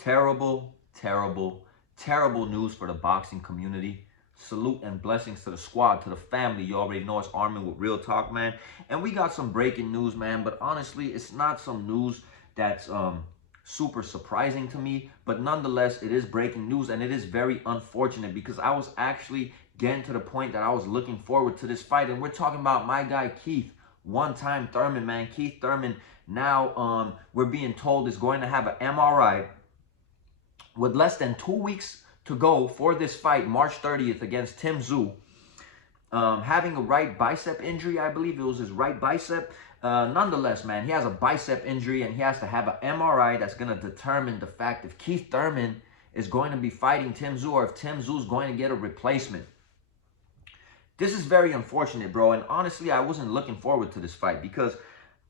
Terrible, terrible, terrible news for the boxing community. Salute and blessings to the squad, to the family. You already know it's Armin with Real Talk, man. And we got some breaking news, man. But honestly, it's not some news that's super surprising to me. But nonetheless, it is breaking news, and it is very unfortunate because I was actually getting to the point that I was looking forward to this fight. And we're talking about my guy Keith, one-time Thurman, man. Keith Thurman now we're being told is going to have an MRI with less than 2 weeks to go for this fight, March 30th against Tim Tszyu, having a right bicep injury. I believe it was his right bicep. Nonetheless, man, he has a bicep injury and he has to have an MRI that's going to determine the fact if Keith Thurman is going to be fighting Tim Tszyu or if Tim Tszyu is going to get a replacement. This is very unfortunate, bro. And honestly, I wasn't looking forward to this fight because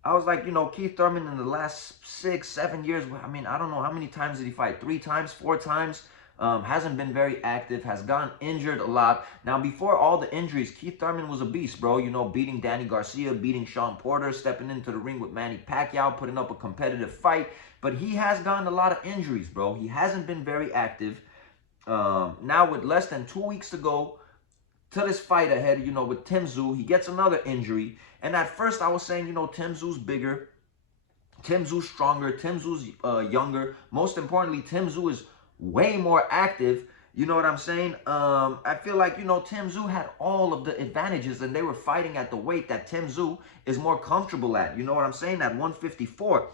I was like, you know, Keith Thurman in the last 6-7 years, I mean, I don't know how many times did he fight? 3 times, 4 times? Hasn't been very active, has gotten injured a lot. Now, before all the injuries, Keith Thurman was a beast, bro. You know, beating Danny Garcia, beating Sean Porter, stepping into the ring with Manny Pacquiao, putting up a competitive fight. But he has gotten a lot of injuries, bro. He hasn't been very active. Now, with less than 2 weeks to go to this fight ahead, you know, with Tim Tszyu, he gets another injury. And at first, I was saying, you know, Tim Tszyu's bigger, Tim Tszyu's stronger, Tim Tszyu's younger. Most importantly, Tim Tszyu is way more active. You know what I'm saying? I feel like, you know, Tim Tszyu had all of the advantages and they were fighting at the weight that Tim Tszyu is more comfortable at. You know what I'm saying? At 154.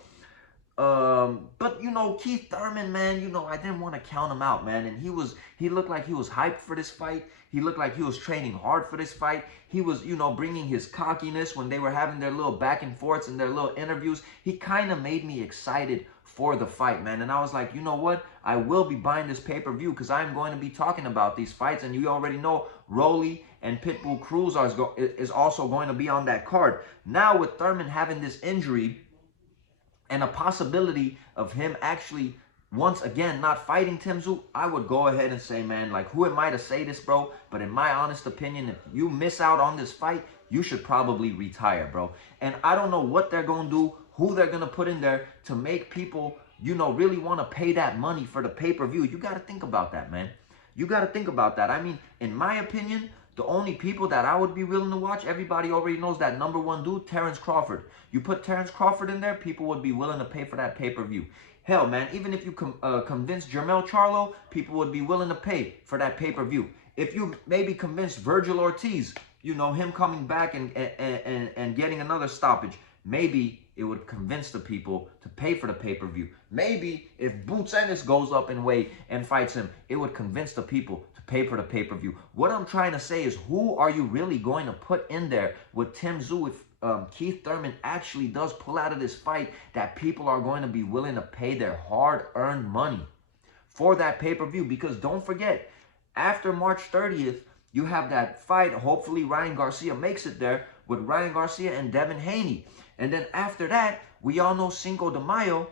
But, you know, Keith Thurman, man, you know, I didn't want to count him out, man. And he looked like he was hyped for this fight. He looked like he was training hard for this fight. He was, you know, bringing his cockiness when they were having their little back and forths and their little interviews. He kind of made me excited for the fight, man. And I was like, you know what? I will be buying this pay-per-view because I'm going to be talking about these fights. And you already know Rolly and Pitbull Cruz is also going to be on that card. Now with Thurman having this injury and a possibility of him actually once again not fighting Tim Tszyu, I would go ahead and say, man, like, who am I to say this, bro? But in my honest opinion, if you miss out on this fight, you should probably retire, bro. And I don't know what they're going to do, who they're going to put in there to make people, you know, really want to pay that money for the pay-per-view. You got to think about that, man. You got to think about that. I mean, in my opinion, the only people that I would be willing to watch, everybody already knows that #1 dude, Terrence Crawford. You put Terrence Crawford in there, people would be willing to pay for that pay-per-view. Hell, man, even if you convince Jermell Charlo, people would be willing to pay for that pay-per-view. If you maybe convince Virgil Ortiz, you know, him coming back and getting another stoppage, maybe it would convince the people to pay for the pay-per-view. Maybe if Boots Ennis goes up in weight and fights him, it would convince the people to pay for the pay-per-view. What I'm trying to say is, who are you really going to put in there with Tim Tszyu if Keith Thurman actually does pull out of this fight that people are going to be willing to pay their hard-earned money for that pay-per-view? Because don't forget, after March 30th, you have that fight. Hopefully Ryan Garcia makes it there with Ryan Garcia and Devin Haney. And then after that, we all know Cinco de Mayo,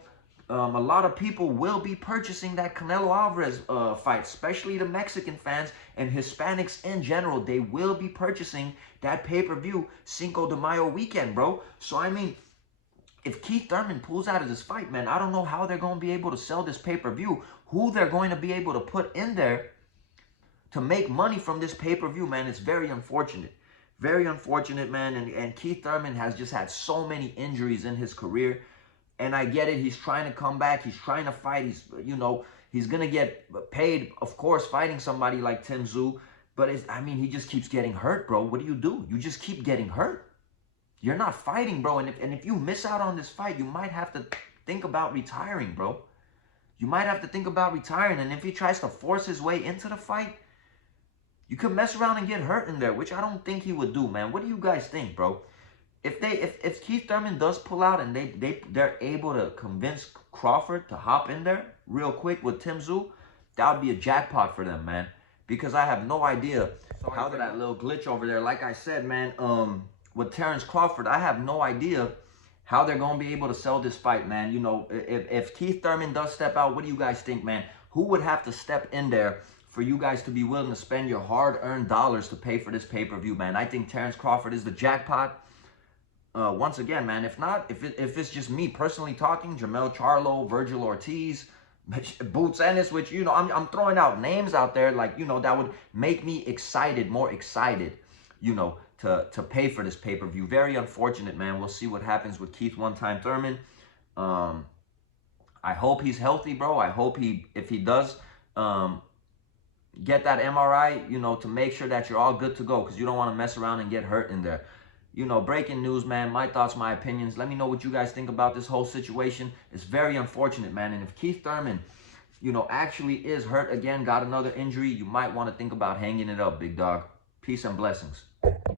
a lot of people will be purchasing that Canelo Alvarez fight, especially the Mexican fans and Hispanics in general. They will be purchasing that pay-per-view Cinco de Mayo weekend, bro. So, I mean, if Keith Thurman pulls out of this fight, man, I don't know how they're going to be able to sell this pay-per-view, who they're going to be able to put in there to make money from this pay-per-view, man. It's very unfortunate. Very unfortunate, man. And Keith Thurman has just had so many injuries in his career. And I get it. He's trying to come back. He's trying to fight. He's, you know, he's going to get paid, of course, fighting somebody like Tim Tszyu. But, I mean, he just keeps getting hurt, bro. What do? You just keep getting hurt. You're not fighting, bro. And if you miss out on this fight, you might have to think about retiring, bro. You might have to think about retiring. And if he tries to force his way into the fight, you could mess around and get hurt in there, which I don't think he would do, man. What do you guys think, bro? If Keith Thurman does pull out and they're able to convince Crawford to hop in there real quick with Tim Tszyu, that would be a jackpot for them, man. Because I have no idea how that little glitch over there. Like I said, man, with Terrence Crawford, I have no idea how they're going to be able to sell this fight, man. You know, if Keith Thurman does step out, what do you guys think, man? Who would have to step in there for you guys to be willing to spend your hard-earned dollars to pay for this pay-per-view, man? I think Terrence Crawford is the jackpot. Once again, man, if not, if it's just me personally talking, Jermell Charlo, Virgil Ortiz, Boots Ennis, which, you know, I'm throwing out names out there, like, you know, that would make me excited, more excited, you know, to pay for this pay-per-view. Very unfortunate, man. We'll see what happens with Keith One Time Thurman. I hope he's healthy, bro. I hope if he does get that MRI, you know, to make sure that you're all good to go, because you don't want to mess around and get hurt in there. You know, breaking news, man. My thoughts, my opinions. Let me know what you guys think about this whole situation. It's very unfortunate, man. And if Keith Thurman, you know, actually is hurt again, got another injury, you might want to think about hanging it up, big dog. Peace and blessings.